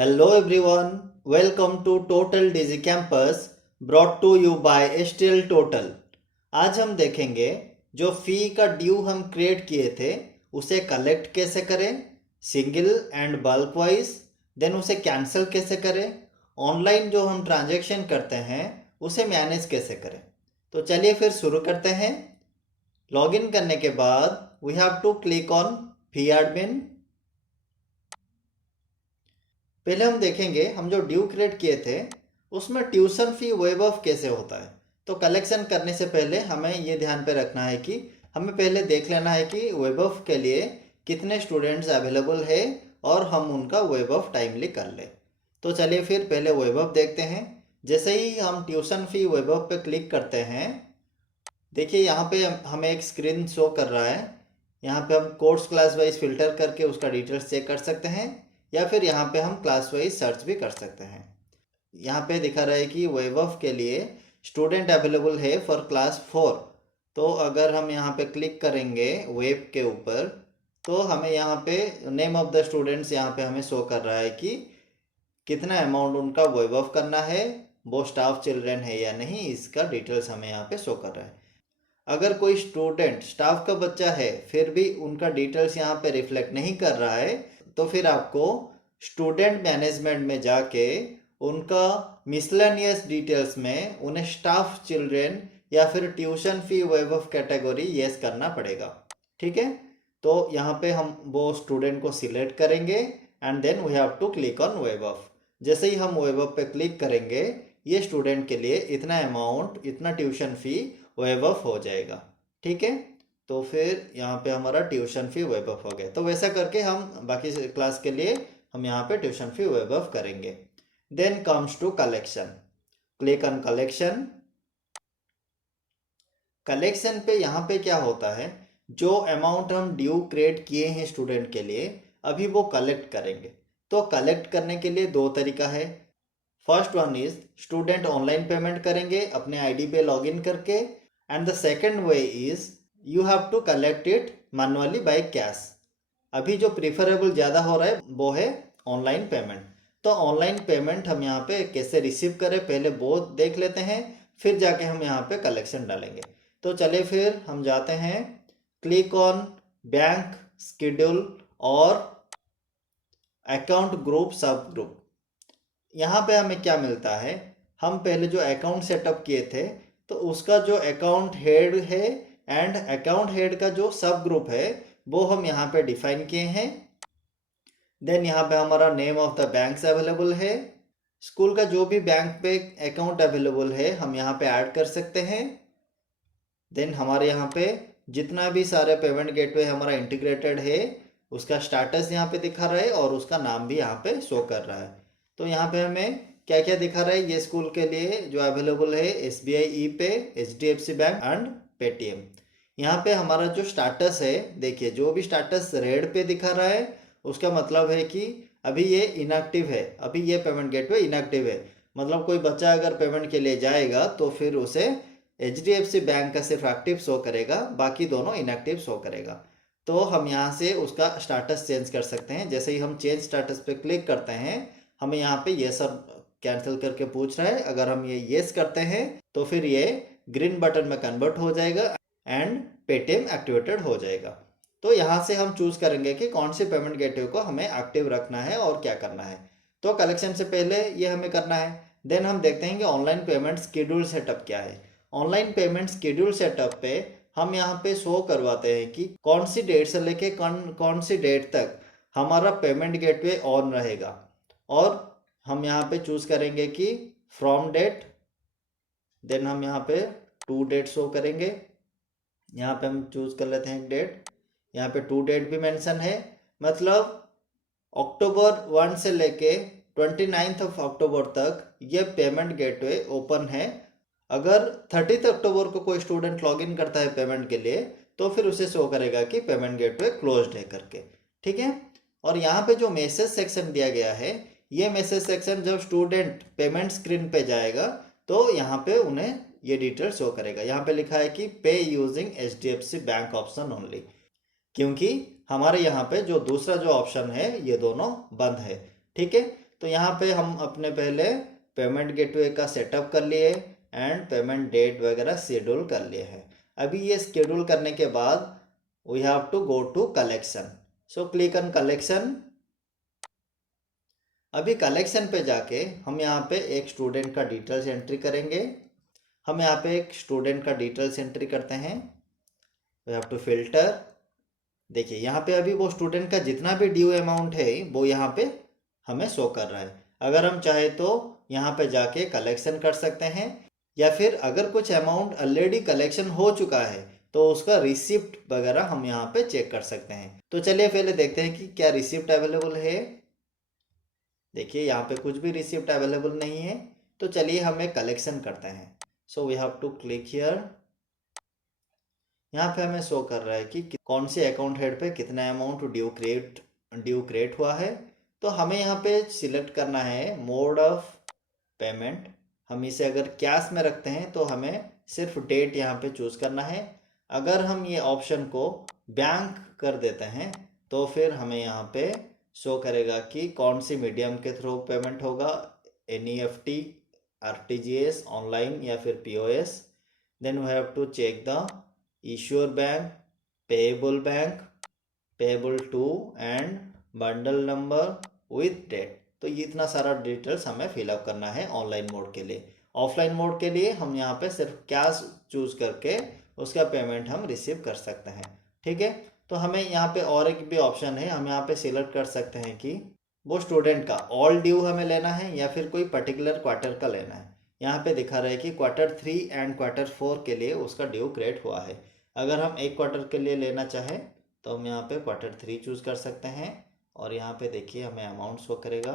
Hello everyone, welcome to Total Digi Campus brought to you by STL Total। आज हम देखेंगे जो फी का ड्यू हम क्रिएट किए थे उसे कलेक्ट कैसे करें, single and bulk wise, then उसे कैंसिल कैसे करें, ऑनलाइन जो हम ट्रांजैक्शन करते हैं उसे मैनेज कैसे करें। तो चलिए फिर शुरू करते हैं। लॉगिन करने के बाद we have to click on fee admin. पहले हम देखेंगे हम जो ड्यू क्रिएट किए थे उसमें ट्यूशन फी वेव ऑफ कैसे होता है। तो कलेक्शन करने से पहले हमें ये ध्यान पे रखना है कि हमें पहले देख लेना है कि वेव ऑफ के लिए कितने स्टूडेंट्स अवेलेबल है और हम उनका वेव ऑफ टाइमली कर ले। तो चलिए फिर पहले वेव ऑफ देखते हैं। जैसे ही हम ट्यूशन फी वेव ऑफ पे क्लिक करते हैं, देखिए यहाँ पे हमें एक स्क्रीन शो कर रहा है। यहाँ पे हम कोर्स क्लास वाइज फिल्टर करके उसका डिटेल्स चेक कर सकते हैं या फिर यहाँ पे हम क्लास वाइज सर्च भी कर सकते हैं। यहाँ पे दिखा रहा है कि वेव ऑफ के लिए स्टूडेंट अवेलेबल है फॉर क्लास 4। तो अगर हम यहाँ पे क्लिक करेंगे वेब के ऊपर तो हमें यहाँ पे नेम ऑफ द स्टूडेंट्स यहाँ पे हमें शो कर रहा है कि कितना अमाउंट उनका वेव ऑफ करना है, वो स्टाफ चिल्ड्रेन है या नहीं, इसका डिटेल्स हमें यहाँ पे शो कर रहा है। अगर कोई स्टूडेंट स्टाफ का बच्चा है फिर भी उनका डिटेल्स यहाँ पे रिफ्लेक्ट नहीं कर रहा है तो फिर आपको स्टूडेंट मैनेजमेंट में जाके उनका मिसलेनियस डिटेल्स में उन्हें स्टाफ चिल्ड्रेन या फिर tuition fee waive of category yes करना पड़ेगा। ठीक है, तो यहाँ पे हम वो स्टूडेंट को सिलेक्ट करेंगे and then we have to click on waive off. जैसे ही हम वेव ऑफ पे क्लिक करेंगे ये स्टूडेंट के लिए इतना अमाउंट, इतना ट्यूशन फी वेव ऑफ हो जाएगा। ठीक है, तो फिर यहाँ पे हमारा ट्यूशन फी वेव ऑफ हो गया। तो वैसा करके हम बाकी क्लास के लिए हम यहाँ पे ट्यूशन फी वेव ऑफ करेंगे। Then comes to collection. Click on collection. Collection पे यहाँ पे क्या होता है, जो अमाउंट हम ड्यू क्रिएट किए हैं स्टूडेंट के लिए अभी वो कलेक्ट करेंगे। तो कलेक्ट करने के लिए दो तरीका है। First one is student online payment करेंगे अपने आईडी पे लॉगिन करके, and the second way is you have to collect it manually by cash. अभी जो प्रीफरेबल ज़्यादा हो रहा है वो है ऑनलाइन पेमेंट। तो ऑनलाइन पेमेंट हम यहाँ पे कैसे रिसीव करें पहले वो देख लेते हैं, फिर जाके हम यहाँ पे कलेक्शन डालेंगे। तो चलिए फिर हम जाते हैं, क्लिक ऑन बैंक शेड्यूल और अकाउंट ग्रुप सब ग्रुप। यहाँ पे हमें क्या मिलता है, हम पहले जो अकाउंट सेटअप किए थे तो उसका जो अकाउंट हेड है एंड अकाउंट हेड का जो सब ग्रुप है वो हम यहाँ पे डिफाइन किए हैं। देन यहाँ पे हमारा name of the banks available है। स्कूल का जो भी बैंक पे अकाउंट अवेलेबल है हम यहाँ पे ऐड कर सकते हैं। देन हमारे यहाँ पे जितना भी सारे पेमेंट गेटवे हमारा इंटीग्रेटेड है उसका स्टेटस यहाँ पे दिखा रहा है और उसका नाम भी यहाँ पे शो कर रहा है। तो यहाँ पे हमें क्या क्या दिखा रहा है, ये स्कूल के लिए जो अवेलेबल है SBI ई पे, HDFC बैंक एंड पेटीएम। यहाँ पे हमारा जो स्टेटस है, देखिए जो भी स्टेटस रेड पे दिखा रहा है उसका मतलब है कि अभी ये इनएक्टिव है, अभी ये पेमेंट गेटवे इनएक्टिव है। मतलब कोई बच्चा अगर पेमेंट के लिए जाएगा तो फिर उसे HDFC बैंक का सिर्फ एक्टिव शो करेगा, बाकी दोनों इनएक्टिव शो करेगा। तो हम यहाँ से उसका स्टेटस चेंज कर सकते हैं। जैसे ही हम चेंज स्टेटस पे क्लिक करते हैं हमें यहाँ पे ये सब कैंसिल करके पूछ रहा है। अगर हम ये येस करते हैं तो फिर ये ग्रीन बटन में कन्वर्ट हो जाएगा एंड पेटीएम एक्टिवेटेड हो जाएगा। तो यहाँ से हम चूज करेंगे कि कौन सी पेमेंट गेटवे को हमें एक्टिव रखना है और क्या करना है। तो कलेक्शन से पहले ये हमें करना है। देन हम देखते हैं कि ऑनलाइन पेमेंट शेड्यूल सेटअप क्या है। ऑनलाइन पेमेंट शेड्यूल सेटअप पे हम यहाँ पे शो करवाते हैं कि कौन सी डेट से लेके कौन सी डेट तक हमारा पेमेंट गेटवे ऑन रहेगा। और हम यहाँ पे चूज करेंगे कि फ्रॉम डेट, देन हम यहाँ पे टू डेट शो करेंगे। यहाँ पे हम चूज कर लेते हैं एक डेट, यहाँ पे टू डेट भी मेंशन है। मतलब अक्टूबर 1 से लेके 29 ऑफ अक्टूबर तक ये पेमेंट गेटवे ओपन है। अगर 30 अक्टूबर को कोई स्टूडेंट लॉगिन करता है पेमेंट के लिए तो फिर उसे शो करेगा कि पेमेंट गेटवे क्लोज्ड है करके। ठीक है, और यहाँ पे जो मैसेज सेक्शन दिया गया है, ये मैसेज सेक्शन जब स्टूडेंट पेमेंट स्क्रीन पे जाएगा तो यहाँ पे उन्हें ये डिटेल शो करेगा। यहाँ पे लिखा है कि पे using HDFC bank option only, क्योंकि हमारे यहाँ पे जो दूसरा जो ऑप्शन है ये दोनों बंद है। ठीक है, तो यहाँ पे हम अपने पहले पेमेंट गेटवे का सेटअप कर लिए एंड पेमेंट डेट वगैरह शेड्यूल कर लिए हैं। अभी ये शेड्यूल करने के बाद we have to go to collection. So click on collection. अभी कलेक्शन पे जाके हम यहाँ पे एक स्टूडेंट का डिटेल्स एंट्री करेंगे। हम यहाँ पे एक स्टूडेंट का डिटेल्स एंट्री करते हैं। We have to filter. देखिए यहाँ पे अभी वो स्टूडेंट का जितना भी ड्यू अमाउंट है वो यहाँ पे हमें शो कर रहा है। अगर हम चाहे तो यहाँ पे जाके कलेक्शन कर सकते हैं, या फिर अगर कुछ अमाउंट ऑलरेडी कलेक्शन हो चुका है तो उसका रिसिप्ट वगैरह हम यहाँ पे चेक कर सकते हैं। तो चलिए पहले देखते हैं कि क्या रिसिप्ट अवेलेबल है। देखिए यहाँ पे कुछ भी रिसिप्ट अवेलेबल नहीं है, तो चलिए हम एक कलेक्शन करते हैं। So we have to click here. यहाँ पे हमें शो कर रहा है कि कौन से अकाउंट हेड पे कितना अमाउंट ड्यू क्रिएट हुआ है। तो हमें यहाँ पे सिलेक्ट करना है मोड ऑफ पेमेंट। हम इसे अगर कैश में रखते हैं तो हमें सिर्फ डेट यहाँ पे चूज करना है। अगर हम ये ऑप्शन को बैंक कर देते हैं तो फिर हमें यहाँ पे शो करेगा कि कौन सी मीडियम के थ्रू पेमेंट होगा, NEFT, RTGS, ऑनलाइन या फिर POS। Then we have to check the issuer bank, payable to and bundle number with date. तो ये इतना सारा डिटेल्स हमें फिलअप करना है ऑनलाइन मोड के लिए। ऑफलाइन मोड के लिए हम यहाँ पे सिर्फ कैश चूज करके उसका पेमेंट हम रिसीव कर सकते हैं। ठीक है, तो हमें यहाँ पे और एक भी ऑप्शन है। हम यहाँ पे सिलेक्ट कर सकते हैं कि वो स्टूडेंट का ऑल ड्यू हमें लेना है या फिर कोई पर्टिकुलर क्वार्टर का लेना है। यहाँ पे दिखा रहा है कि Q3 एंड Q4 के लिए उसका ड्यू क्रिएट हुआ है। अगर हम एक क्वार्टर के लिए लेना चाहें तो हम यहाँ पे Q3 चूज कर सकते हैं और यहाँ पे देखिए हमें अमाउंट शो करेगा।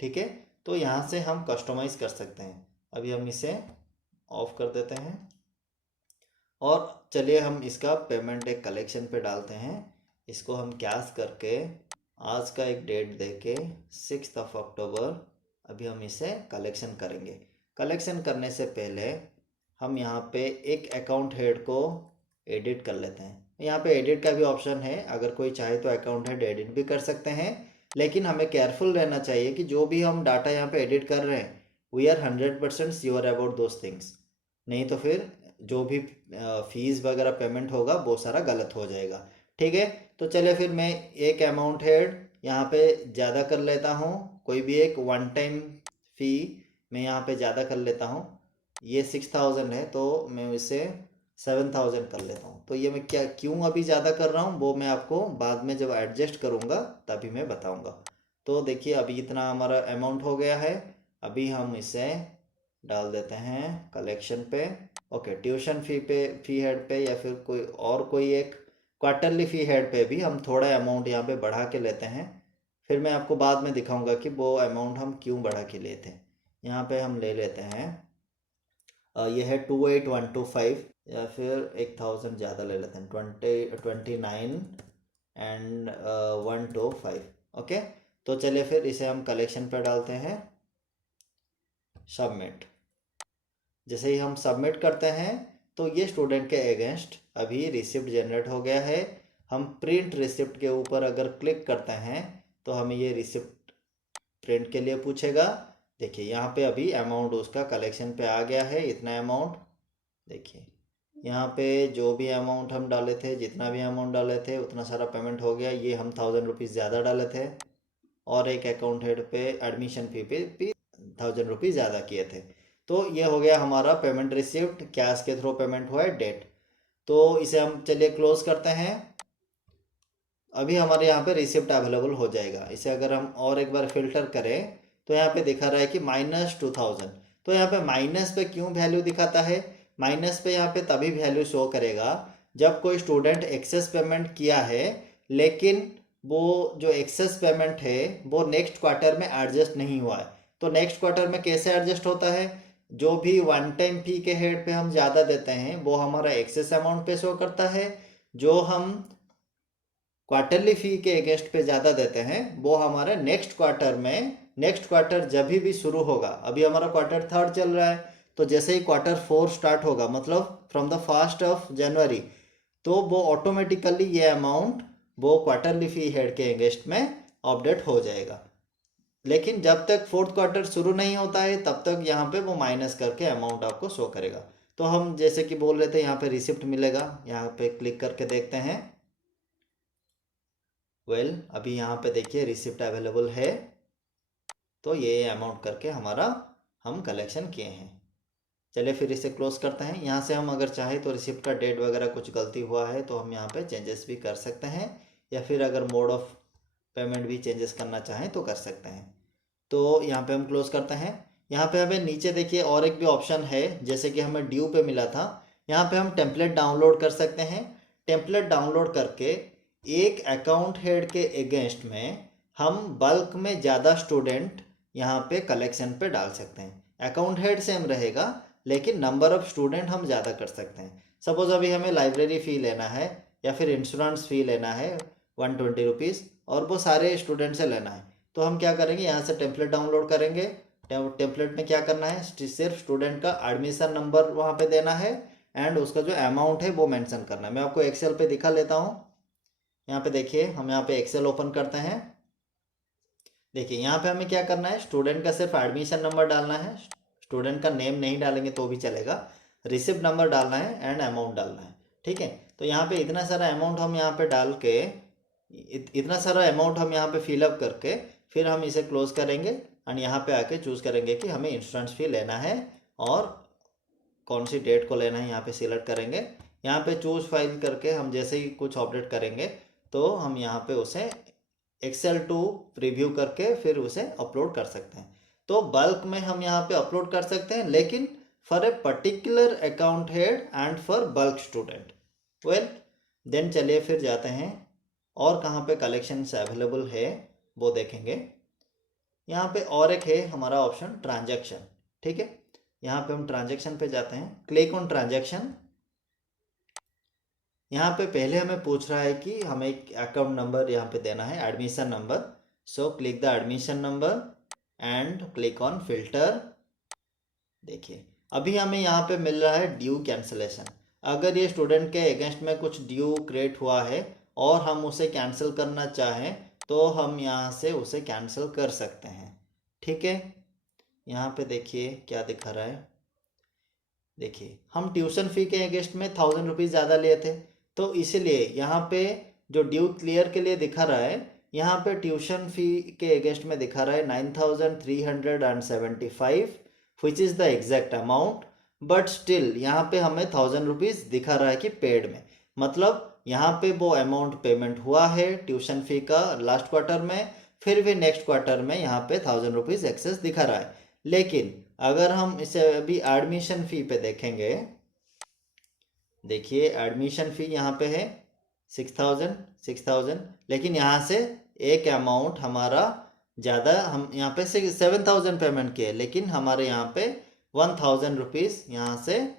ठीक है, तो यहाँ से हम कस्टमाइज कर सकते हैं। अभी हम इसे ऑफ कर देते हैं और चलिए हम इसका पेमेंट एक कलेक्शन पे डालते हैं। इसको हम कैश करके आज का एक डेट देके 6 अक्टूबर अभी हम इसे कलेक्शन करेंगे। कलेक्शन करने से पहले हम यहाँ पे एक अकाउंट हेड को एडिट कर लेते हैं। यहाँ पे एडिट का भी ऑप्शन है, अगर कोई चाहे तो अकाउंट हेड एडिट भी कर सकते हैं, लेकिन हमें केयरफुल रहना चाहिए कि जो भी हम डाटा यहाँ पे एडिट कर रहे हैं we are 100% sure about those things. नहीं तो फिर जो भी फीस वगैरह पेमेंट होगा वो सारा गलत हो जाएगा। ठीक है, तो चलिए फिर मैं एक अमाउंट हेड यहाँ पे ज़्यादा कर लेता हूँ। कोई भी एक वन टाइम फ़ी मैं यहाँ पे ज़्यादा कर लेता हूँ। ये 6000 है तो मैं इसे 7000 कर लेता हूँ। तो ये मैं क्यों अभी ज़्यादा कर रहा हूँ वो मैं आपको बाद में जब एडजस्ट करूँगा तभी मैं बताऊँगा। तो देखिए अभी इतना हमारा अमाउंट हो गया है। अभी हम इसे डाल देते हैं कलेक्शन पे। ओके, ट्यूशन फ़ी हेड पे या फिर कोई एक क्वार्टरली फ़ी हेड पे भी हम थोड़ा अमाउंट यहाँ पे बढ़ा के लेते हैं। फिर मैं आपको बाद में दिखाऊंगा कि वो अमाउंट हम क्यों बढ़ा के लिए थे। यहाँ पे हम ले लेते हैं ये है 28125 या फिर 1000 ज़्यादा ले लेते हैं 29 एंड 125। ओके, तो चलिए फिर इसे हम कलेक्शन पर डालते हैं। सबमिट। जैसे ही हम सबमिट करते हैं तो ये स्टूडेंट के अगेंस्ट अभी रिसिप्ट जनरेट हो गया है। हम प्रिंट रिसिप्ट के ऊपर अगर क्लिक करते हैं तो हमें ये रिसिप्ट प्रिंट के लिए पूछेगा। देखिए यहाँ पे अभी अमाउंट उसका कलेक्शन पे आ गया है, इतना अमाउंट। देखिए यहाँ पे जो भी अमाउंट हम डाले थे, जितना भी अमाउंट डाले थे उतना सारा पेमेंट हो गया। ये हम 1000 रुपीज़ ज़्यादा डाले थे और एक अकाउंट हेड पे एडमिशन फ़ी पे भी 1000 रुपीज़ ज़्यादा किए थे। तो ये हो गया हमारा पेमेंट रिसिप्ट, कैश के थ्रू पेमेंट हुआ है, डेट। तो इसे हम चलिए क्लोज करते हैं। अभी हमारे यहाँ पे रिसिप्ट अवेलेबल हो जाएगा। इसे अगर हम और एक बार फिल्टर करें तो यहाँ पे दिखा रहा है कि -2000। तो यहाँ पे माइनस पे क्यों वैल्यू दिखाता है? माइनस पे यहाँ पे तभी वैल्यू शो करेगा जब कोई स्टूडेंट एक्सेस पेमेंट किया है, लेकिन वो जो एक्सेस पेमेंट है वो नेक्स्ट क्वार्टर में एडजस्ट नहीं हुआ है। तो नेक्स्ट क्वार्टर में कैसे एडजस्ट होता है? जो भी वन टाइम फी के हेड पे हम ज़्यादा देते हैं वो हमारा एक्सेस अमाउंट पे शो करता है। जो हम क्वार्टरली फ़ी के अगेंस्ट पे ज़्यादा देते हैं वो हमारे नेक्स्ट क्वार्टर जब भी शुरू होगा। अभी हमारा Q3 चल रहा है, तो जैसे ही Q4 स्टार्ट होगा, मतलब फ्रॉम द 1 जनवरी, तो वो ऑटोमेटिकली ये अमाउंट वो क्वार्टरली फ़ी हेड के अगेंस्ट में अपडेट हो जाएगा। लेकिन जब तक फोर्थ क्वार्टर शुरू नहीं होता है तब तक यहाँ पे वो माइनस करके अमाउंट आपको शो करेगा। तो हम जैसे कि बोल रहे थे यहाँ पे रिसिप्ट मिलेगा, यहाँ पे क्लिक करके देखते हैं। अभी यहाँ पे देखिए रिसिप्ट अवेलेबल है, तो ये अमाउंट करके हमारा हम कलेक्शन किए हैं। चलिए फिर इसे क्लोज करते हैं। यहाँ से हम अगर चाहे तो रिसिप्ट का डेट वगैरह कुछ गलती हुआ है तो हम यहाँ पे चेंजेस भी कर सकते हैं, या फिर अगर मोड ऑफ पेमेंट भी चेंजेस करना चाहें तो कर सकते हैं। तो यहाँ पे हम क्लोज करते हैं। यहाँ पे हमें नीचे देखिए और एक भी ऑप्शन है, जैसे कि हमें ड्यू पे मिला था, यहाँ पे हम टेम्पलेट डाउनलोड कर सकते हैं। टेम्पलेट डाउनलोड करके एक अकाउंट हेड के अगेंस्ट में हम बल्क में ज़्यादा स्टूडेंट यहाँ पे कलेक्शन पे डाल सकते हैं। अकाउंट हेड सेम रहेगा लेकिन नंबर ऑफ स्टूडेंट हम ज़्यादा कर सकते हैं। सपोज अभी हमें लाइब्रेरी फ़ी लेना है या फिर इंश्योरेंस फ़ी लेना है 120 रुपीज़, और वो सारे स्टूडेंट से लेना है। तो हम क्या करेंगे, यहाँ से टेम्पलेट डाउनलोड करेंगे। टेम्पलेट में क्या करना है, सिर्फ स्टूडेंट का एडमिशन नंबर वहाँ पे देना है एंड उसका जो अमाउंट है वो मेंशन करना है। मैं आपको एक्सेल पे दिखा लेता हूँ। यहाँ पे देखिए, हम यहाँ पे एक्सेल ओपन करते हैं। देखिए यहाँ पे हमें क्या करना है, स्टूडेंट का सिर्फ एडमिशन नंबर डालना है, स्टूडेंट का नेम नहीं डालेंगे तो भी चलेगा, रिसिप्ट नंबर डालना है एंड अमाउंट डालना है। ठीक है, तो यहाँ पे इतना सारा अमाउंट हम यहाँ पे डाल के, इतना सारा अमाउंट हम यहाँ पे फिलअप करके फिर हम इसे क्लोज करेंगे एंड यहाँ पे आके चूज़ करेंगे कि हमें इंश्योरेंस फी लेना है और कौन सी डेट को लेना है, यहाँ पे सिलेक्ट करेंगे। यहाँ पे चूज़ फाइल करके हम जैसे ही कुछ अपडेट करेंगे तो हम यहाँ पे उसे एक्सेल टू प्रीव्यू करके फिर उसे अपलोड कर सकते हैं। तो बल्क में हम यहाँ पे अपलोड कर सकते हैं, लेकिन for a particular account head and for bulk student. Then चलिए फिर जाते हैं और कहाँ पे कलेक्शंस अवेलेबल है वो देखेंगे। यहाँ पे और एक है हमारा ऑप्शन ट्रांजैक्शन। ठीक है, यहाँ पे हम ट्रांजैक्शन पे जाते हैं, क्लिक ऑन ट्रांजैक्शन। यहाँ पे पहले हमें पूछ रहा है कि हमें एक अकाउंट नंबर यहाँ पे देना है, admission number. So click the admission number and click on filter. देखिए अभी हमें यहाँ पे मिल रहा है ड्यू कैंसलेशन। अगर ये स्टूडेंट के अगेंस्ट में कुछ ड्यू क्रिएट हुआ है और हम उसे कैंसिल करना चाहें तो हम यहाँ से उसे कैंसिल कर सकते हैं। ठीक है, यहाँ पे देखिए क्या दिखा रहा है। देखिए हम ट्यूशन फ़ी के अगेंस्ट में 1000 रुपीज़ ज़्यादा लिए थे, तो इसलिए यहाँ पे जो ड्यू क्लियर के लिए दिखा रहा है, यहाँ पे ट्यूशन फ़ी के अगेंस्ट में दिखा रहा है 9375, which is the exact amount. But still यहाँ पे हमें 1000 रुपीज़ दिखा रहा है कि पेड में, मतलब यहाँ पे वो अमाउंट पेमेंट हुआ है ट्यूशन फ़ी का लास्ट क्वार्टर में, फिर भी नेक्स्ट क्वार्टर में यहाँ पे 1000 रुपीज़ एक्सेस दिखा रहा है। लेकिन अगर हम इसे अभी एडमिशन फ़ी पे देखेंगे, देखिए एडमिशन फ़ी यहाँ पे है 6000, लेकिन यहाँ से एक अमाउंट हमारा ज़्यादा, हम यहाँ पे 7000 पेमेंट किए, लेकिन हमारे यहाँ पे 1000 रुपीज़ यहाँ से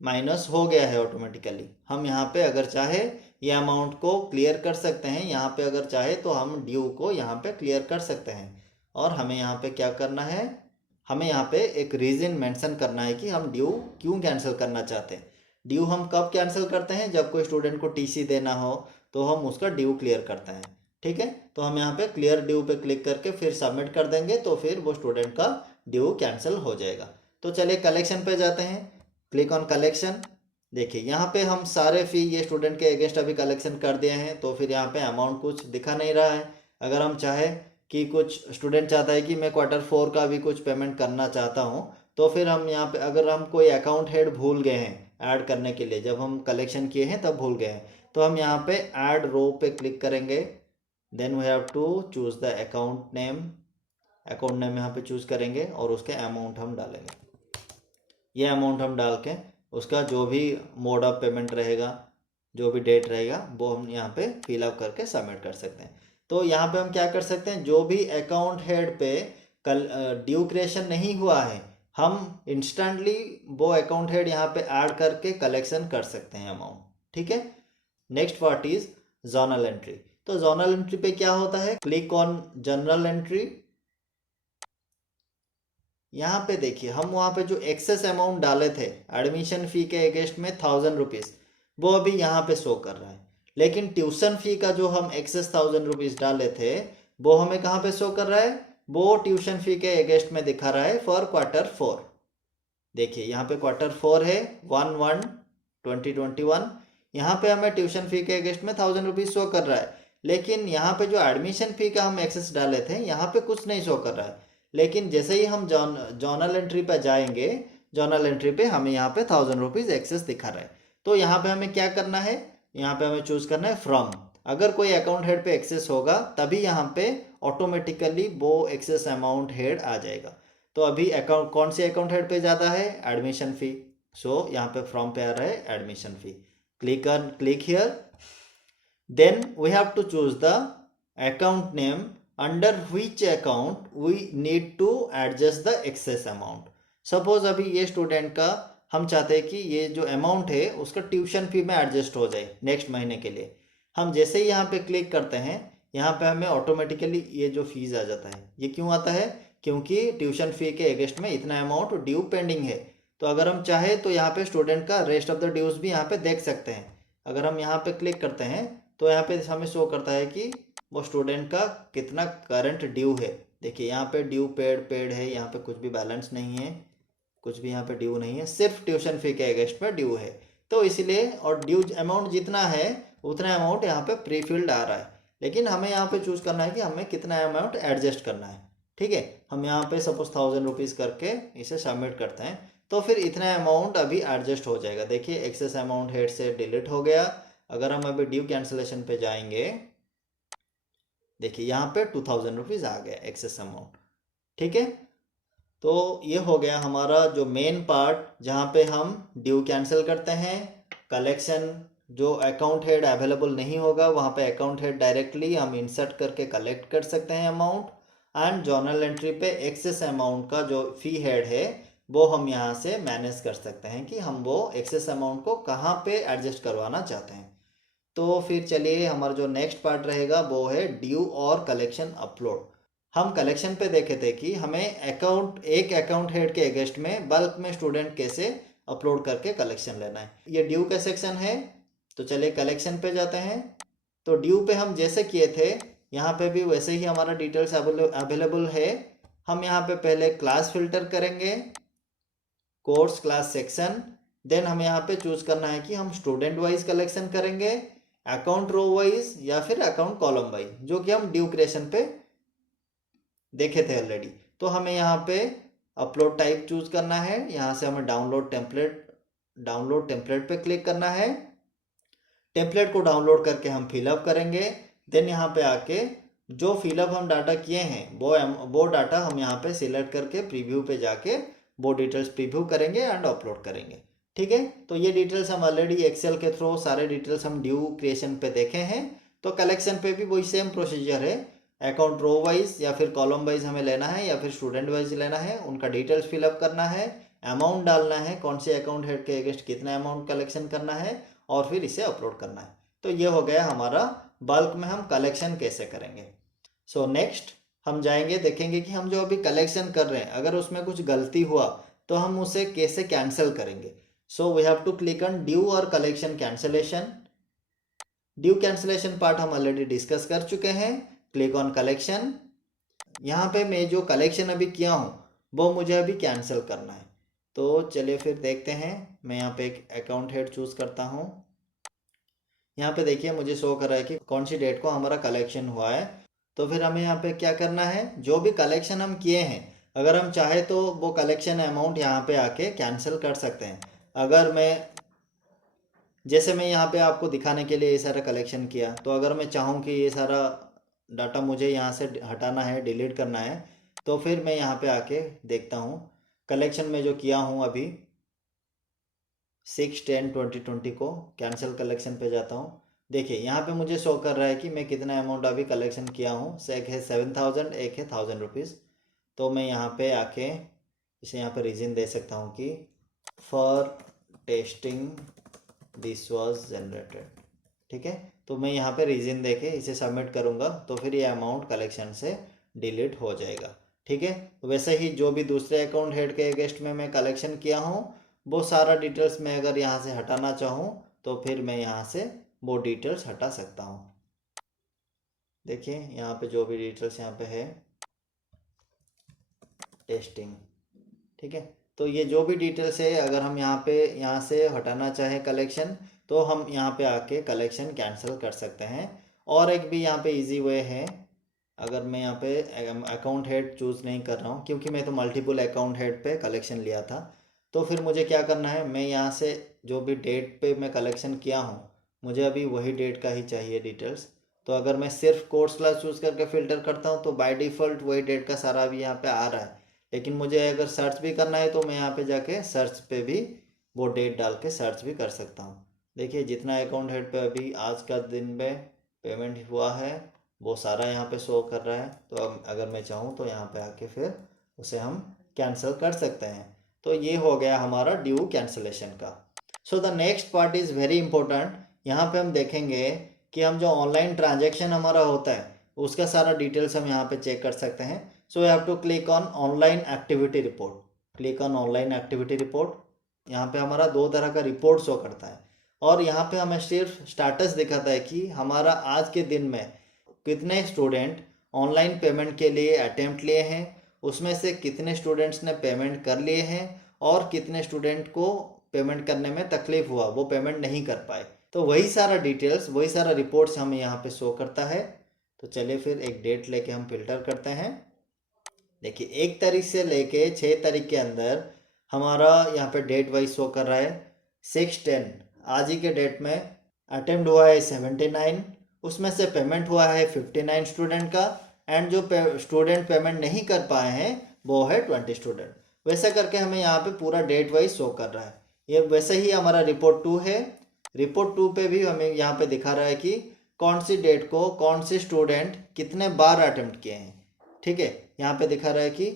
माइनस हो गया है ऑटोमेटिकली। हम यहाँ पे अगर चाहे ये अमाउंट को क्लियर कर सकते हैं, यहाँ पे अगर चाहे तो हम ड्यू को यहाँ पे क्लियर कर सकते हैं। और हमें यहाँ पे क्या करना है, हमें यहाँ पे एक रीज़न मेंशन करना है कि हम ड्यू क्यों कैंसिल करना चाहते हैं। ड्यू हम कब कैंसिल करते हैं, जब कोई स्टूडेंट को टीसी देना हो तो हम उसका ड्यू क्लियर करते हैं। ठीक है, तो हम यहाँ पे क्लियर ड्यू पे क्लिक करके फिर सबमिट कर देंगे, तो फिर वो स्टूडेंट का ड्यू कैंसिल हो जाएगा। तो चलिए कलेक्शन पे जाते हैं, क्लिक ऑन कलेक्शन। देखिए यहाँ पे हम सारे फ़ी ये स्टूडेंट के अगेंस्ट अभी कलेक्शन कर दिए हैं, तो फिर यहाँ पे अमाउंट कुछ दिखा नहीं रहा है। अगर हम चाहे कि कुछ स्टूडेंट चाहता है कि मैं Q4 का भी कुछ पेमेंट करना चाहता हूँ, तो फिर हम यहाँ पे अगर हम कोई अकाउंट हेड भूल गए हैं ऐड करने के लिए, जब हम कलेक्शन किए हैं तब भूल गए हैं, तो हम यहाँ पे ऐड रो पे क्लिक करेंगे। Then we have to choose the account name यहाँ पे चूज़ करेंगे और उसके अमाउंट हम डालेंगे। ये अमाउंट हम डाल के उसका जो भी मोड ऑफ पेमेंट रहेगा, जो भी डेट रहेगा, वो हम यहाँ पे फिलअप करके सबमिट कर सकते हैं। तो यहाँ पे हम क्या कर सकते हैं, जो भी अकाउंट हेड पे कल ड्यू क्रिएशन नहीं हुआ है, हम इंस्टेंटली वो अकाउंट हेड यहाँ पे ऐड करके कलेक्शन कर सकते हैं अमाउंट। ठीक है, next part is zonal entry. तो जोनल एंट्री पे क्या होता है, क्लिक ऑन जनरल एंट्री। यहाँ पे देखिए हम वहाँ पे जो एक्सेस अमाउंट डाले थे एडमिशन फ़ी के अगेंस्ट में 1000 रुपीज़, वो अभी यहाँ पे शो कर रहा है। लेकिन ट्यूशन फी का जो हम एक्सेस 1000 रुपीज डाले थे वो हमें कहाँ पे शो कर रहा है, वो ट्यूशन फी के अगेंस्ट में दिखा रहा है फॉर Q4। देखिए यहाँ पे Q4 है 1/1/2021, यहाँ पे हमें ट्यूशन फी के अगेंस्ट में 1000 रुपीज शो कर रहा है, लेकिन यहाँ पे जो एडमिशन फी का हम एक्सेस डाले थे यहाँ पे कुछ नहीं शो कर रहा है। लेकिन जैसे ही हम जर्नल एंट्री पे जाएंगे, जर्नल एंट्री पे हमें यहाँ पे 1000 रुपीज एक्सेस दिखा रहा है। तो यहाँ पे हमें क्या करना है, यहाँ पे हमें चूज करना है फ्रॉम। अगर कोई अकाउंट हेड पे एक्सेस होगा तभी यहाँ पे ऑटोमेटिकली वो एक्सेस अमाउंट हेड आ जाएगा। तो अभी अकाउंट कौन से अकाउंट हेड पे ज़्यादा है, एडमिशन फी, सो यहाँ पे फ्रॉम पे आ रहा है admission fee. Click here, then we have to choose the account name under which account we need to adjust the excess amount. Suppose अभी ये स्टूडेंट का हम चाहते हैं कि ये जो अमाउंट है उसका ट्यूशन फी में एडजस्ट हो जाए नेक्स्ट महीने के लिए। हम जैसे ही यहाँ पे क्लिक करते हैं यहाँ पे हमें ऑटोमेटिकली ये जो फीस आ जाता है। ये क्यों आता है, क्योंकि ट्यूशन फी के अगेंस्ट में इतना अमाउंट ड्यू पेंडिंग है। तो अगर हम चाहे तो यहाँ पे स्टूडेंट का रेस्ट ऑफ द ड्यूज भी यहाँ पे देख सकते हैं। अगर हम यहाँ पे क्लिक करते हैं तो यहाँ पे हमें शो करता है कि वो स्टूडेंट का कितना करंट ड्यू है। देखिए यहाँ पे ड्यू पेड है, यहाँ पे कुछ भी बैलेंस नहीं है, कुछ भी यहाँ पे ड्यू नहीं है, सिर्फ ट्यूशन फी के अगेंस्ट में ड्यू है। तो इसलिए और ड्यू अमाउंट जितना है उतना अमाउंट यहाँ पे प्री फिल्ड आ रहा है, लेकिन हमें यहाँ पे चूज करना है कि हमें कितना अमाउंट एडजस्ट करना है। ठीक है, हम यहाँ पे सपोज 1000 रुपीज करके इसे सबमिट करते हैं तो फिर इतना अमाउंट अभी एडजस्ट हो जाएगा। देखिए एक्सेस अमाउंट हेड से डिलीट हो गया। अगर हम अभी ड्यू कैंसिलेशन पे जाएंगे, देखिए यहाँ पे 2000 रुपीज आ गया एक्सेस अमाउंट। ठीक है, तो ये हो गया हमारा जो मेन पार्ट जहाँ पे हम ड्यू कैंसिल करते हैं। कलेक्शन जो अकाउंट हेड अवेलेबल नहीं होगा वहाँ पे अकाउंट हेड डायरेक्टली हम इंसर्ट करके कलेक्ट कर सकते हैं अमाउंट। एंड जर्नल एंट्री पे एक्सेस अमाउंट का जो फी हेड है वो हम यहाँ से मैनेज कर सकते हैं कि हम वो एक्सेस अमाउंट को कहाँ पे एडजस्ट करवाना चाहते हैं। तो फिर चलिए हमारा जो नेक्स्ट पार्ट रहेगा वो है ड्यू और कलेक्शन अपलोड। हम कलेक्शन पे देखे थे कि हमें एक अकाउंट हेड के अगेंस्ट में बल्क में स्टूडेंट कैसे अपलोड करके कलेक्शन लेना है। ये ड्यू का सेक्शन है, तो चलिए कलेक्शन पे जाते हैं। तो ड्यू पे हम जैसे किए थे यहाँ पे भी वैसे ही हमारा डिटेल्स अवेलेबल है। हम यहाँ पे पहले क्लास फिल्टर करेंगे, कोर्स क्लास सेक्शन, देन हमें यहाँ पे चूज करना है कि हम स्टूडेंट वाइज कलेक्शन करेंगे, अकाउंट रो वाइज या फिर अकाउंट कॉलम वाइज, जो कि हम ड्यू क्रिएशन पे देखे थे ऑलरेडी। तो हमें यहाँ पे अपलोड टाइप चूज करना है, यहाँ से हमें डाउनलोड टेम्पलेट पे क्लिक करना है। टेम्पलेट को डाउनलोड करके हम फिलअप करेंगे। देन यहाँ पे आके जो फिलअप हम डाटा किए हैं वो डाटा हम यहाँ पे सिलेक्ट करके प्रीव्यू पे जाके वो डिटेल्स प्रीव्यू करेंगे एंड अपलोड करेंगे। ठीक है, तो ये डिटेल्स हम ऑलरेडी एक्सेल के थ्रू सारे डिटेल्स हम ड्यू क्रिएशन पे देखे हैं। तो कलेक्शन पे भी वही सेम प्रोसीजर है, अकाउंट रो वाइज या फिर कॉलम वाइज हमें लेना है या फिर स्टूडेंट वाइज लेना है, उनका डिटेल्स फिलअप करना है, अमाउंट डालना है, कौन से अकाउंट हेड के अगेंस्ट कितना अमाउंट कलेक्शन करना है और फिर इसे अपलोड करना है। तो ये हो गया हमारा बल्क में हम कलेक्शन कैसे करेंगे। सो नेक्स्ट हम जाएंगे, देखेंगे कि हम जो अभी कलेक्शन कर रहे हैं अगर उसमें कुछ गलती हुआ तो हम उसे कैसे कैंसिल करेंगे। So we have to click on due और collection cancellation. Due cancellation part हम ऑलरेडी डिस्कस कर चुके हैं। Click on collection. यहाँ पे मैं जो कलेक्शन अभी किया हूँ वो मुझे अभी कैंसिल करना है। तो चलिए फिर देखते हैं, मैं यहाँ पे एक अकाउंट हेड चूज करता हूँ। यहाँ पे देखिए मुझे शो कर रहा है कि कौन सी डेट को हमारा कलेक्शन हुआ है। तो फिर हमें यहाँ पे क्या करना है, जो भी कलेक्शन हम किए हैं अगर हम चाहे तो वो कलेक्शन अमाउंट यहाँ पे आके कैंसिल कर सकते हैं। अगर जैसे मैं यहाँ पे आपको दिखाने के लिए ये सारा कलेक्शन किया, तो अगर मैं चाहूँ कि ये सारा डाटा मुझे यहाँ से हटाना है, डिलीट करना है, तो फिर मैं यहाँ पे आके देखता हूँ कलेक्शन में जो किया हूँ अभी 6/10/2020 को कैंसिल कलेक्शन पे जाता हूँ। देखिए यहाँ पे मुझे शो कर रहा है कि मैं कितना अमाउंट अभी कलेक्शन किया हूँ। एक है 7000, एक है 1000 रुपीज़। तो मैं यहाँ पे आके इसे यहाँ पे रीज़न दे सकता हूँ कि for testing this was generated. ठीक है, तो मैं यहाँ पे रीज़न देके इसे सबमिट करूँगा तो फिर ये अमाउंट कलेक्शन से डिलीट हो जाएगा। ठीक है, तो वैसे ही जो भी दूसरे अकाउंट हेड के अगेंस्ट में मैं कलेक्शन किया हूँ वो सारा डिटेल्स मैं अगर यहाँ से हटाना चाहूँ तो फिर मैं यहाँ से वो डिटेल्स हटा सकता हूँ। देखिए यहाँ पे जो भी डिटेल्स यहाँ पे है टेस्टिंग, ठीक है। तो ये जो भी डिटेल्स है अगर हम यहाँ से हटाना चाहें कलेक्शन, तो हम यहाँ पे आके कलेक्शन कैंसिल कर सकते हैं। और एक भी यहाँ पे इजी वे है, अगर मैं यहाँ पे अकाउंट हेड चूज़ नहीं कर रहा हूँ क्योंकि मैं तो मल्टीपल अकाउंट हेड पे कलेक्शन लिया था, तो फिर मुझे क्या करना है, मैं यहाँ से जो भी डेट पे मैं कलेक्शन किया हूँ मुझे अभी वही डेट का ही चाहिए डिटेल्स। तो अगर मैं सिर्फ कोर्स क्लास चूज़ करके फ़िल्टर करता हूँ तो बाय डिफ़ॉल्ट वही डेट का सारा अभी यहाँ पे आ रहा है। लेकिन मुझे अगर सर्च भी करना है तो मैं यहाँ पे जाके सर्च पे भी वो डेट डाल के सर्च भी कर सकता हूँ। देखिए जितना अकाउंट हेड पे अभी आज का दिन में पेमेंट हुआ है वो सारा यहाँ पे शो कर रहा है। तो अब अगर मैं चाहूँ तो यहाँ पे आके फिर उसे हम कैंसिल कर सकते हैं। तो ये हो गया हमारा ड्यू कैंसिलेशन का। So the next part is very important. यहाँ पे हम देखेंगे कि हम जो ऑनलाइन ट्रांजेक्शन हमारा होता है उसका सारा डिटेल्स हम यहाँ पे चेक कर सकते हैं। So we have to click on online activity report. Click on online activity report. यहाँ पे हमारा दो तरह का रिपोर्ट शो करता है और यहाँ पे हमें सिर्फ स्टेटस दिखाता है कि हमारा आज के दिन में कितने स्टूडेंट ऑनलाइन पेमेंट के लिए अटेम्प्ट लिए हैं, उसमें से कितने स्टूडेंट्स ने पेमेंट कर लिए हैं और कितने स्टूडेंट को पेमेंट करने में तकलीफ हुआ, वो पेमेंट नहीं कर पाए। तो वही सारा डिटेल्स, वही सारा रिपोर्ट्स हमें यहाँ पे शो करता है। तो चलिए फिर एक डेट लेके हम फिल्टर करते हैं। देखिए 1 तारीख से लेके 6 तारीख के अंदर हमारा यहाँ पे डेट वाइज शो कर रहा है 6/10। आज ही के डेट में अटेम्प्ट हुआ है 79, उसमें से पेमेंट हुआ है 59 स्टूडेंट का, एंड जो स्टूडेंट पेमेंट नहीं कर पाए हैं वो है 20 स्टूडेंट। वैसा करके हमें यहाँ पे पूरा डेट वाइज शो कर रहा है। ये वैसे ही हमारा रिपोर्ट 2 है। रिपोर्ट 2 पे भी हमें यहाँ पे दिखा रहा है कि कौन सी डेट को कौन से स्टूडेंट कितने बार अटेम्प्ट किए हैं, ठीक है। यहाँ पे दिखा रहा है कि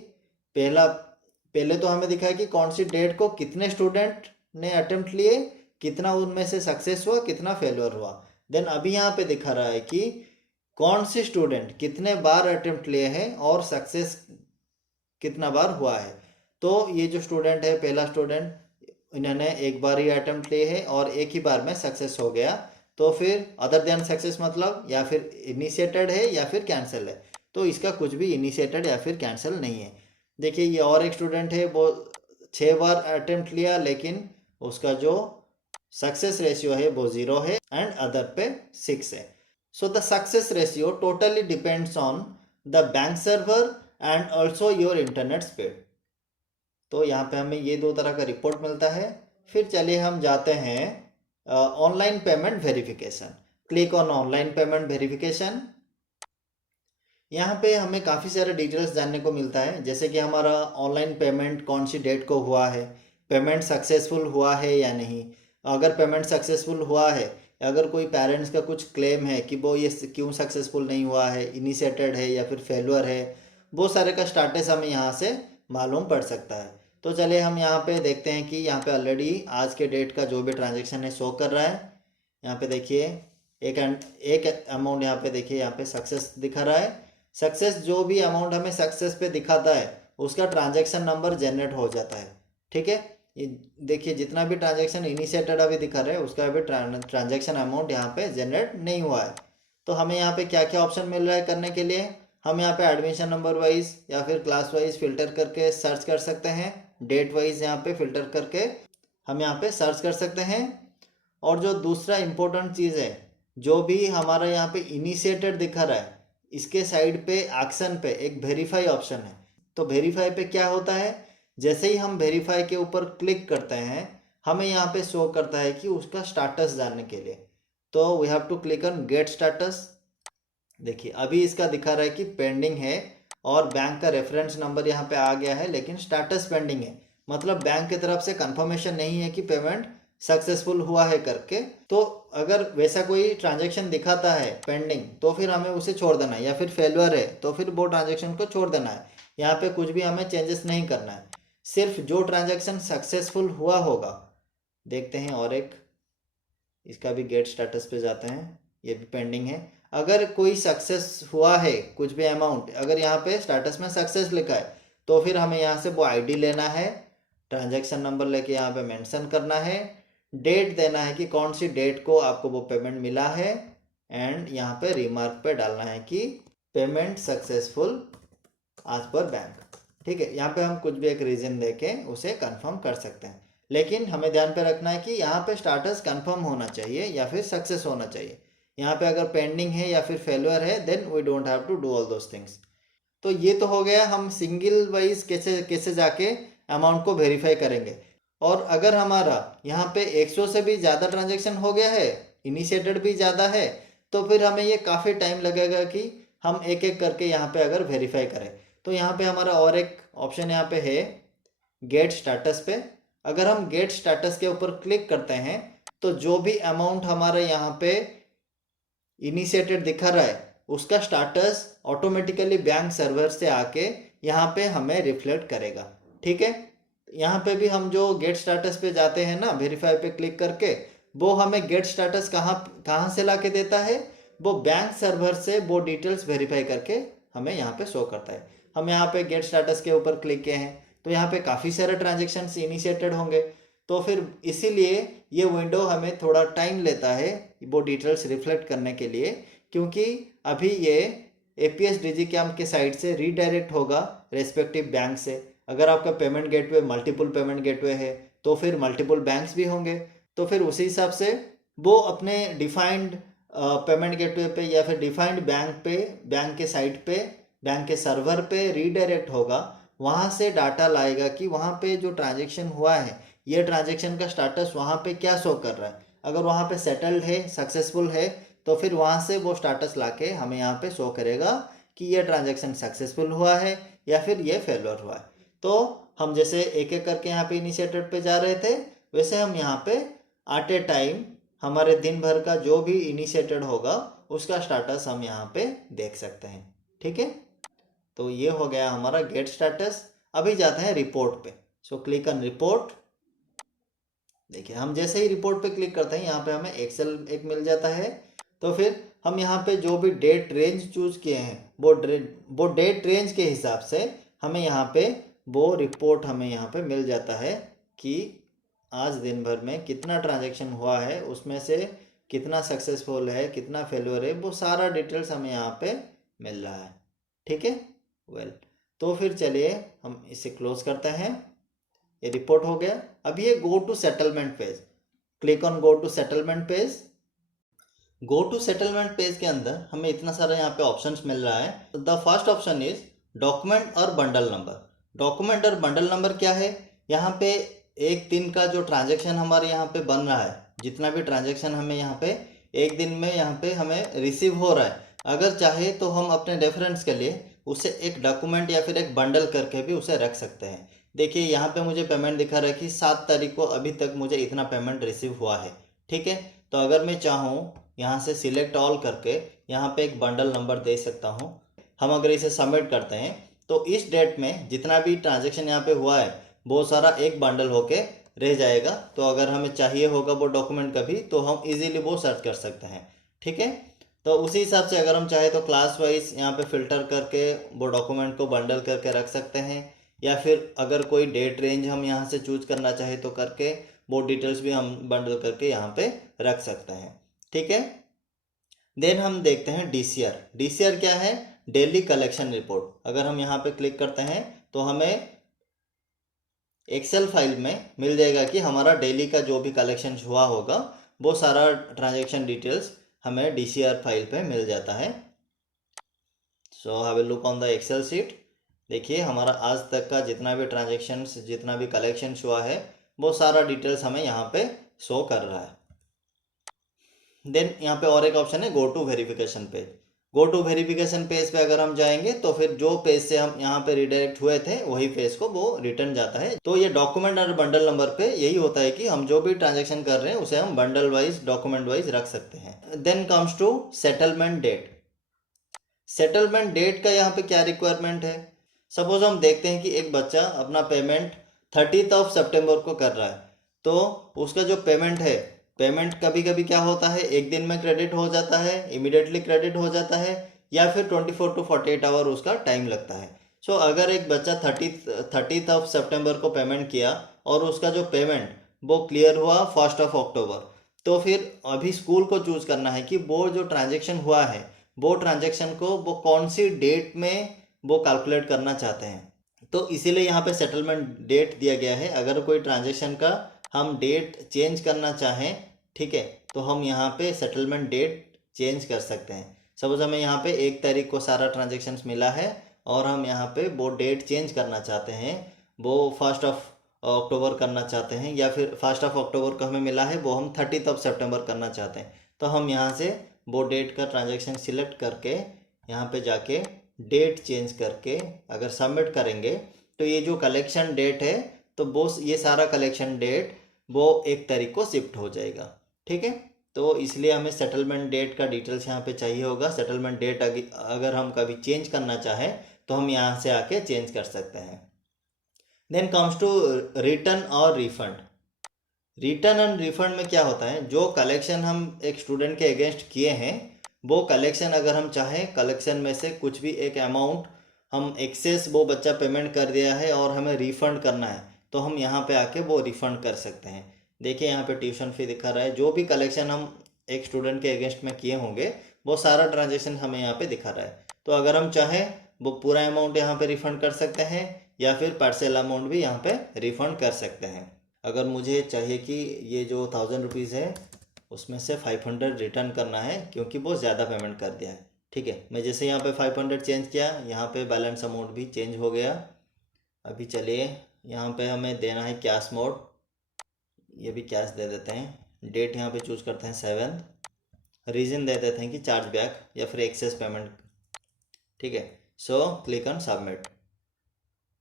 पहले तो हमें दिखा है कि कौन सी डेट को कितने स्टूडेंट ने अटेम्प्ट लिए, कितना उनमें से सक्सेस हुआ, कितना फेलियर हुआ। देन अभी यहाँ पे दिखा रहा है कि कौन से स्टूडेंट कितने बार अटेम्प्ट लिए हैं और सक्सेस कितना बार हुआ है। तो ये जो स्टूडेंट है, पहला स्टूडेंट, इन्होंने एक बार ही अटेम्प्ट लिए है और एक ही बार में सक्सेस हो गया। तो फिर अदर देन सक्सेस मतलब या फिर इनिशिएटेड है या फिर कैंसिल है। तो इसका कुछ भी इनिशिएटेड या फिर कैंसिल नहीं है। देखिए ये और एक स्टूडेंट है, वो 6 बार अटेम्प्ट लिया लेकिन उसका जो सक्सेस रेशियो है वो 0 है एंड अदर पे 6 है। So the success ratio totally depends on the bank server and also your internet speed. तो यहाँ पे हमें ये दो तरह का रिपोर्ट मिलता है। फिर चलिए हम जाते हैं online payment verification. Click on online payment verification. यहाँ पे हमें काफ़ी सारे डिटेल्स जानने को मिलता है, जैसे कि हमारा ऑनलाइन पेमेंट कौन सी डेट को हुआ है, पेमेंट सक्सेसफुल हुआ है या नहीं। अगर पेमेंट सक्सेसफुल हुआ है, अगर कोई पेरेंट्स का कुछ क्लेम है कि वो ये क्यों सक्सेसफुल नहीं हुआ है, इनिशिएटेड है या फिर फेलुअर है, वो सारे का स्टेटस हमें यहाँ से मालूम पड़ सकता है। तो चलिए हम यहाँ पे देखते हैं कि यहाँ पे ऑलरेडी आज के डेट का जो भी ट्रांजेक्शन है शो कर रहा है। यहाँ पे देखिए एक अमाउंट यहाँ पे देखिए, यहाँ पे सक्सेस दिखा रहा है। सक्सेस जो भी अमाउंट हमें सक्सेस पे दिखाता है उसका ट्रांजैक्शन नंबर जनरेट हो जाता है, ठीक है। ये देखिए जितना भी ट्रांजैक्शन इनिशिएटेड अभी दिखा रहा है उसका अभी ट्रांजैक्शन अमाउंट यहाँ पे जनरेट नहीं हुआ है। तो हमें यहाँ पे क्या क्या ऑप्शन मिल रहा है करने के लिए, हम यहाँ पे एडमिशन नंबर वाइज या फिर क्लास वाइज फिल्टर करके सर्च कर सकते हैं। डेट वाइज यहाँ पे फिल्टर करके हम यहाँ पे सर्च कर सकते हैं। और जो दूसरा इम्पोर्टेंट चीज़ है, जो भी हमारा यहाँ पे इनिशिएटेड दिखा रहा है इसके साइड पे एक्शन पे एक वेरीफाई ऑप्शन है। तो वेरीफाई पे क्या होता है, जैसे ही हम वेरीफाई के ऊपर क्लिक करते हैं हमें यहाँ पे शो करता है कि उसका स्टेटस जानने के लिए। तो we have to click on get status. देखिए अभी इसका दिखा रहा है कि पेंडिंग है और बैंक का रेफरेंस नंबर यहाँ पे आ गया है, लेकिन स्टेटस पेंडिंग है। मतलब बैंक की तरफ से कंफर्मेशन नहीं है कि पेमेंट सक्सेसफुल हुआ है करके। तो अगर वैसा कोई ट्रांजैक्शन दिखाता है पेंडिंग तो फिर हमें उसे छोड़ देना है, या फिर फेलुअर है तो फिर वो ट्रांजैक्शन को छोड़ देना है। यहाँ पे कुछ भी हमें चेंजेस नहीं करना है, सिर्फ जो ट्रांजैक्शन सक्सेसफुल हुआ होगा। देखते हैं और एक, इसका भी गेट स्टेटस पे जाते हैं, ये भी पेंडिंग है। अगर कोई सक्सेस हुआ है कुछ भी अमाउंट, अगर यहाँ पे स्टेटस में सक्सेस लिखा है तो फिर हमें यहाँ से वो आईडी लेना है, ट्रांजैक्शन नंबर लेके यहाँ पे मेंशन करना है, डेट देना है कि कौन सी डेट को आपको वो पेमेंट मिला है, एंड यहाँ पे रिमार्क पे डालना है कि पेमेंट सक्सेसफुल आज पर बैंक। ठीक है, यहाँ पे हम कुछ भी एक रीजन देके उसे कंफर्म कर सकते हैं, लेकिन हमें ध्यान पे रखना है कि यहाँ पे स्टाटस कंफर्म होना चाहिए या फिर सक्सेस होना चाहिए। यहाँ पे अगर पेंडिंग है या फिर फेलियर है, then we don't have to do all those things. तो ये तो हो गया, हम सिंगल वाइज कैसे कैसे जाके अमाउंट को वेरीफाई करेंगे। और अगर हमारा यहाँ पे 100 से भी ज़्यादा ट्रांजेक्शन हो गया है, इनिशिएटेड भी ज़्यादा है, तो फिर हमें ये काफ़ी टाइम लगेगा कि हम एक एक करके यहाँ पे अगर वेरीफाई करें। तो यहाँ पे हमारा और एक ऑप्शन यहाँ पे है गेट स्टेटस पे। अगर हम गेट स्टेटस के ऊपर क्लिक करते हैं तो जो भी अमाउंट हमारे यहाँ पे इनिशिएटेड दिखा रहा है उसका स्टेटस ऑटोमेटिकली बैंक सर्वर से आके यहाँ पे हमें रिफ्लेक्ट करेगा। ठीक है, यहाँ पे भी हम जो गेट स्टेटस पे जाते हैं ना, वेरीफाई पे क्लिक करके, वो हमें गेट स्टेटस कहाँ से ला के देता है, वो बैंक सर्वर से वो डिटेल्स वेरीफाई करके हमें यहाँ पे शो करता है। हम यहाँ पे गेट स्टेटस के ऊपर क्लिक किए हैं तो यहाँ पे काफ़ी सारे ट्रांजेक्शन्स इनिशिएटेड होंगे, तो फिर इसीलिए ये विंडो हमें थोड़ा टाइम लेता है वो डिटेल्स रिफ्लेक्ट करने के लिए, क्योंकि अभी ये APS डिजिकैम के साइड से रीडायरेक्ट होगा रेस्पेक्टिव बैंक से। अगर आपका payment gateway multiple payment gateway है तो फिर मल्टीपल बैंक्स भी होंगे, तो फिर उसी हिसाब से वो अपने डिफाइंड पेमेंट गेटवे पे या फिर डिफाइंड बैंक पे, बैंक के साइट पे, बैंक के सर्वर पे रीडायरेक्ट होगा। वहाँ से डाटा लाएगा कि वहाँ पे जो ट्रांजेक्शन हुआ है, ये ट्रांजेक्शन का स्टेटस वहाँ पे क्या शो कर रहा है। अगर वहाँ पे सेटल्ड है, सक्सेसफुल है, तो फिर वहाँ से वो स्टेटस लाके हमें यहाँ पे शो करेगा कि ये ट्रांजेक्शन सक्सेसफुल हुआ है या फिर ये फेलियर हुआ है। तो हम जैसे एक एक करके यहाँ पे इनिशिएटेड पे जा रहे थे, वैसे हम यहाँ पे एट ए टाइम हमारे दिन भर का जो भी इनिशिएटेड होगा उसका स्टेटस हम यहाँ पे देख सकते हैं। ठीक है, तो ये हो गया हमारा गेट स्टेटस। अभी जाते हैं रिपोर्ट पे। सो क्लिक ऑन रिपोर्ट। देखिए, हम जैसे ही रिपोर्ट पे क्लिक करते हैं यहाँ पे हमें एक्सेल एक मिल जाता है। तो फिर हम यहाँ पे जो भी डेट रेंज चूज किए हैं वो डेट रेंज के हिसाब से हमें यहाँ पे वो रिपोर्ट हमें यहाँ पे मिल जाता है कि आज दिन भर में कितना ट्रांजैक्शन हुआ है, उसमें से कितना सक्सेसफुल है, कितना फेलियर है, वो सारा डिटेल्स हमें यहाँ पे मिल रहा है। ठीक है, वेल, तो फिर चलिए हम इसे क्लोज करते हैं। ये रिपोर्ट हो गया। अब ये go to settlement page, click on go to settlement page. Go to settlement page के अंदर हमें इतना सारा यहाँ पे ऑप्शंस मिल रहा है। The first option is document और बंडल नंबर। डॉक्यूमेंट और बंडल नंबर क्या है, यहाँ पे एक दिन का जो ट्रांजेक्शन हमारे यहाँ पे बन रहा है, जितना भी ट्रांजेक्शन हमें यहाँ पे एक दिन में यहाँ पे हमें रिसीव हो रहा है, अगर चाहे तो हम अपने रेफरेंस के लिए उसे एक डॉक्यूमेंट या फिर एक बंडल करके भी उसे रख सकते हैं। देखिए, यहाँ पे मुझे पेमेंट दिखा रहा है कि 7 तारीख को अभी तक मुझे इतना पेमेंट रिसीव हुआ है। ठीक है, तो अगर मैं चाहूँ यहाँ से सिलेक्ट ऑल करके यहाँ पे एक बंडल नंबर दे सकता हूँ। हम अगर इसे सबमिट करते हैं तो इस डेट में जितना भी ट्रांजेक्शन यहाँ पे हुआ है वो सारा एक बंडल होके रह जाएगा। तो अगर हमें चाहिए होगा वो डॉक्यूमेंट कभी, तो हम इजीली वो सर्च कर सकते हैं। ठीक है, तो उसी हिसाब से अगर हम चाहे तो क्लास वाइज यहाँ पे फिल्टर करके वो डॉक्यूमेंट को बंडल करके रख सकते हैं, या फिर अगर कोई डेट रेंज हम यहाँ से चूज करना चाहे तो करके वो डिटेल्स भी हम बंडल करके यहाँ पे रख सकते हैं। ठीक है, देन हम देखते हैं DCR। DCR क्या है, डेली कलेक्शन रिपोर्ट। अगर हम यहाँ पे क्लिक करते हैं तो हमें एक्सेल फाइल में मिल जाएगा कि हमारा डेली का जो भी कलेक्शन हुआ होगा वो सारा ट्रांजेक्शन डिटेल्स हमें DCR फाइल पे मिल जाता है। So have a look on the Excel sheet. देखिए, हमारा आज तक का जितना भी ट्रांजेक्शन्स, जितना भी कलेक्शन हुआ है, वो सारा डिटेल्स हमें यहाँ पे शो कर रहा है। देन यहाँ पे और एक ऑप्शन है go to verification page. Go to verification page पे अगर हम जाएंगे तो फिर जो पेज से हम यहाँ पे रिडायरेक्ट हुए थे वही पेज को वो रिटर्न जाता है। तो ये डॉक्यूमेंट और बंडल नंबर पे यही होता है कि हम जो भी ट्रांजेक्शन कर रहे हैं उसे हम बंडल वाइज, डॉक्यूमेंट वाइज रख सकते हैं। Then comes to settlement date. Settlement date का यहाँ पे क्या रिक्वायरमेंट है। सपोज हम देखते हैं कि एक बच्चा अपना पेमेंट 30 सितंबर को कर रहा है, तो उसका जो पेमेंट है, पेमेंट कभी कभी क्या होता है, एक दिन में क्रेडिट हो जाता है, इमीडिएटली क्रेडिट हो जाता है, या फिर 24 to 48 आवर उसका टाइम लगता है। सो अगर एक बच्चा 30 सितंबर को पेमेंट किया और उसका जो पेमेंट वो क्लियर हुआ 1 अक्टूबर। तो फिर अभी स्कूल को चूज करना है कि वो जो ट्रांजेक्शन हुआ है वो ट्रांजेक्शन को वो कौन सी डेट में वो कैलकुलेट करना चाहते हैं। तो इसीलिए यहाँ पे सेटलमेंट डेट दिया गया है। अगर कोई ट्रांजेक्शन का हम डेट चेंज करना चाहें, ठीक है, तो हम यहाँ पे सेटलमेंट डेट चेंज कर सकते हैं। सपोज हमें यहाँ पे 1 तारीख को सारा ट्रांजेक्शन्स मिला है और हम यहाँ पे वो डेट चेंज करना चाहते हैं, वो 1 अक्टूबर करना चाहते हैं, या फिर 1 अक्टूबर को हमें मिला है वो हम 30 सितंबर करना चाहते हैं। तो हम यहाँ से वो डेट का ट्रांजेक्शन सिलेक्ट करके यहाँ पे जाके डेट चेंज करके अगर सबमिट करेंगे तो ये जो कलेक्शन डेट है तो वो ये सारा कलेक्शन डेट वो 1 तारीख को शिफ्ट हो जाएगा, ठीक है। तो इसलिए हमें सेटलमेंट डेट का डिटेल्स यहाँ पे चाहिए होगा। सेटलमेंट डेट अगर हम कभी चेंज करना चाहें तो हम यहाँ से आके चेंज कर सकते हैं। देन कम्स टू रिटर्न और रिफंड। रिटर्न एंड रिफंड में क्या होता है, जो कलेक्शन हम एक स्टूडेंट के अगेंस्ट किए हैं वो कलेक्शन अगर हम चाहें कलेक्शन में से कुछ भी एक अमाउंट हम एक्सेस वो बच्चा पेमेंट कर दिया है और हमें रिफ़ंड करना है तो हम यहाँ पे आके वो रिफ़ंड कर सकते हैं। देखिए यहाँ पे ट्यूशन फ़ी दिखा रहा है, जो भी कलेक्शन हम एक स्टूडेंट के अगेंस्ट में किए होंगे वो सारा ट्रांजेक्शन हमें यहाँ पे दिखा रहा है। तो अगर हम चाहें वो पूरा अमाउंट यहाँ पे रिफ़ंड कर सकते हैं या फिर पार्शियल अमाउंट भी यहाँ पे रिफ़ंड कर सकते हैं। अगर मुझे चाहिए कि ये जो 1000 रुपीज़ है उसमें से 500 रिटर्न करना है क्योंकि बहुत ज़्यादा पेमेंट कर दिया है, ठीक है, मैं जैसे यहाँ पे 500 चेंज किया, यहाँ पे बैलेंस अमाउंट भी चेंज हो गया। अभी चलिए यहाँ पे हमें देना है कैश मोड, ये भी कैश दे देते हैं। डेट यहाँ पे चूज करते हैं 7, रीज़न दे देते हैं कि चार्ज बैक या फिर एक्सेस पेमेंट, ठीक है। सो क्लिक ऑन सबमिट।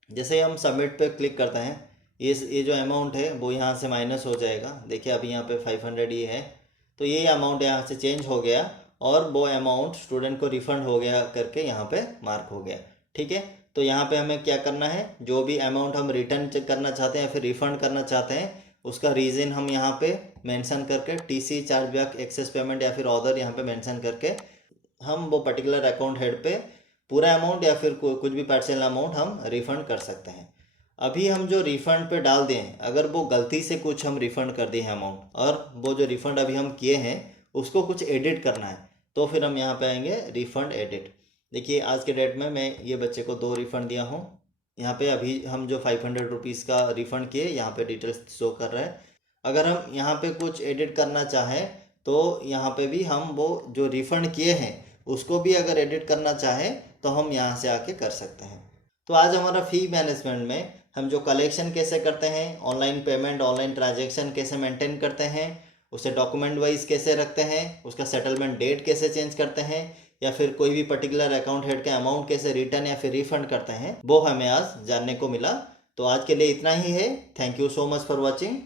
जैसे ही हम सबमिट पे क्लिक करते हैं ये जो अमाउंट है वो यहाँ से माइनस हो जाएगा। देखिए अभी यहाँ पे 500 ही है तो ये अमाउंट यहाँ से चेंज हो गया और वो अमाउंट स्टूडेंट को रिफ़ंड हो गया करके यहाँ पे मार्क हो गया, ठीक है। तो यहाँ पे हमें क्या करना है, जो भी अमाउंट हम रिटर्न करना चाहते हैं या फिर रिफ़ंड करना चाहते हैं उसका रीज़न हम यहाँ पे मेंशन करके TC, charge back, access payment या फिर ऑर्डर यहाँ पे मेंशन करके हम वो पर्टिकुलर अकाउंट हेड पे पूरा अमाउंट या फिर कुछ भी पार्शियल अमाउंट हम रिफ़ंड कर सकते हैं। अभी हम जो रिफ़ंड पे डाल दें, अगर वो गलती से कुछ हम रिफ़ंड कर दिए हैं अमाउंट और वो जो रिफ़ंड अभी हम किए हैं उसको कुछ एडिट करना है तो फिर हम यहाँ पे आएंगे रिफ़ंड एडिट। देखिए आज के डेट में मैं ये बच्चे को 2 रिफ़ंड दिया हूँ। यहाँ पे अभी हम जो 500 रुपीज़ का रिफ़ंड किए यहाँ पे डिटेल्स शो कर रहा है। अगर हम यहाँ पे कुछ एडिट करना चाहें तो यहाँ पे भी हम वो जो रिफ़ंड किए हैं उसको भी अगर एडिट करना चाहें तो हम यहाँ से आके कर सकते हैं। तो आज हमारा फ़ी मैनेजमेंट में हम जो कलेक्शन कैसे करते हैं, ऑनलाइन पेमेंट, ऑनलाइन ट्रांजैक्शन कैसे मेंटेन करते हैं, उसे डॉक्यूमेंट वाइज कैसे रखते हैं, उसका सेटलमेंट डेट कैसे चेंज करते हैं या फिर कोई भी पर्टिकुलर अकाउंट हेड के अमाउंट कैसे रिटर्न या फिर रिफंड करते हैं वो हमें आज जानने को मिला। तो आज के लिए इतना ही है। Thank you so much for watching.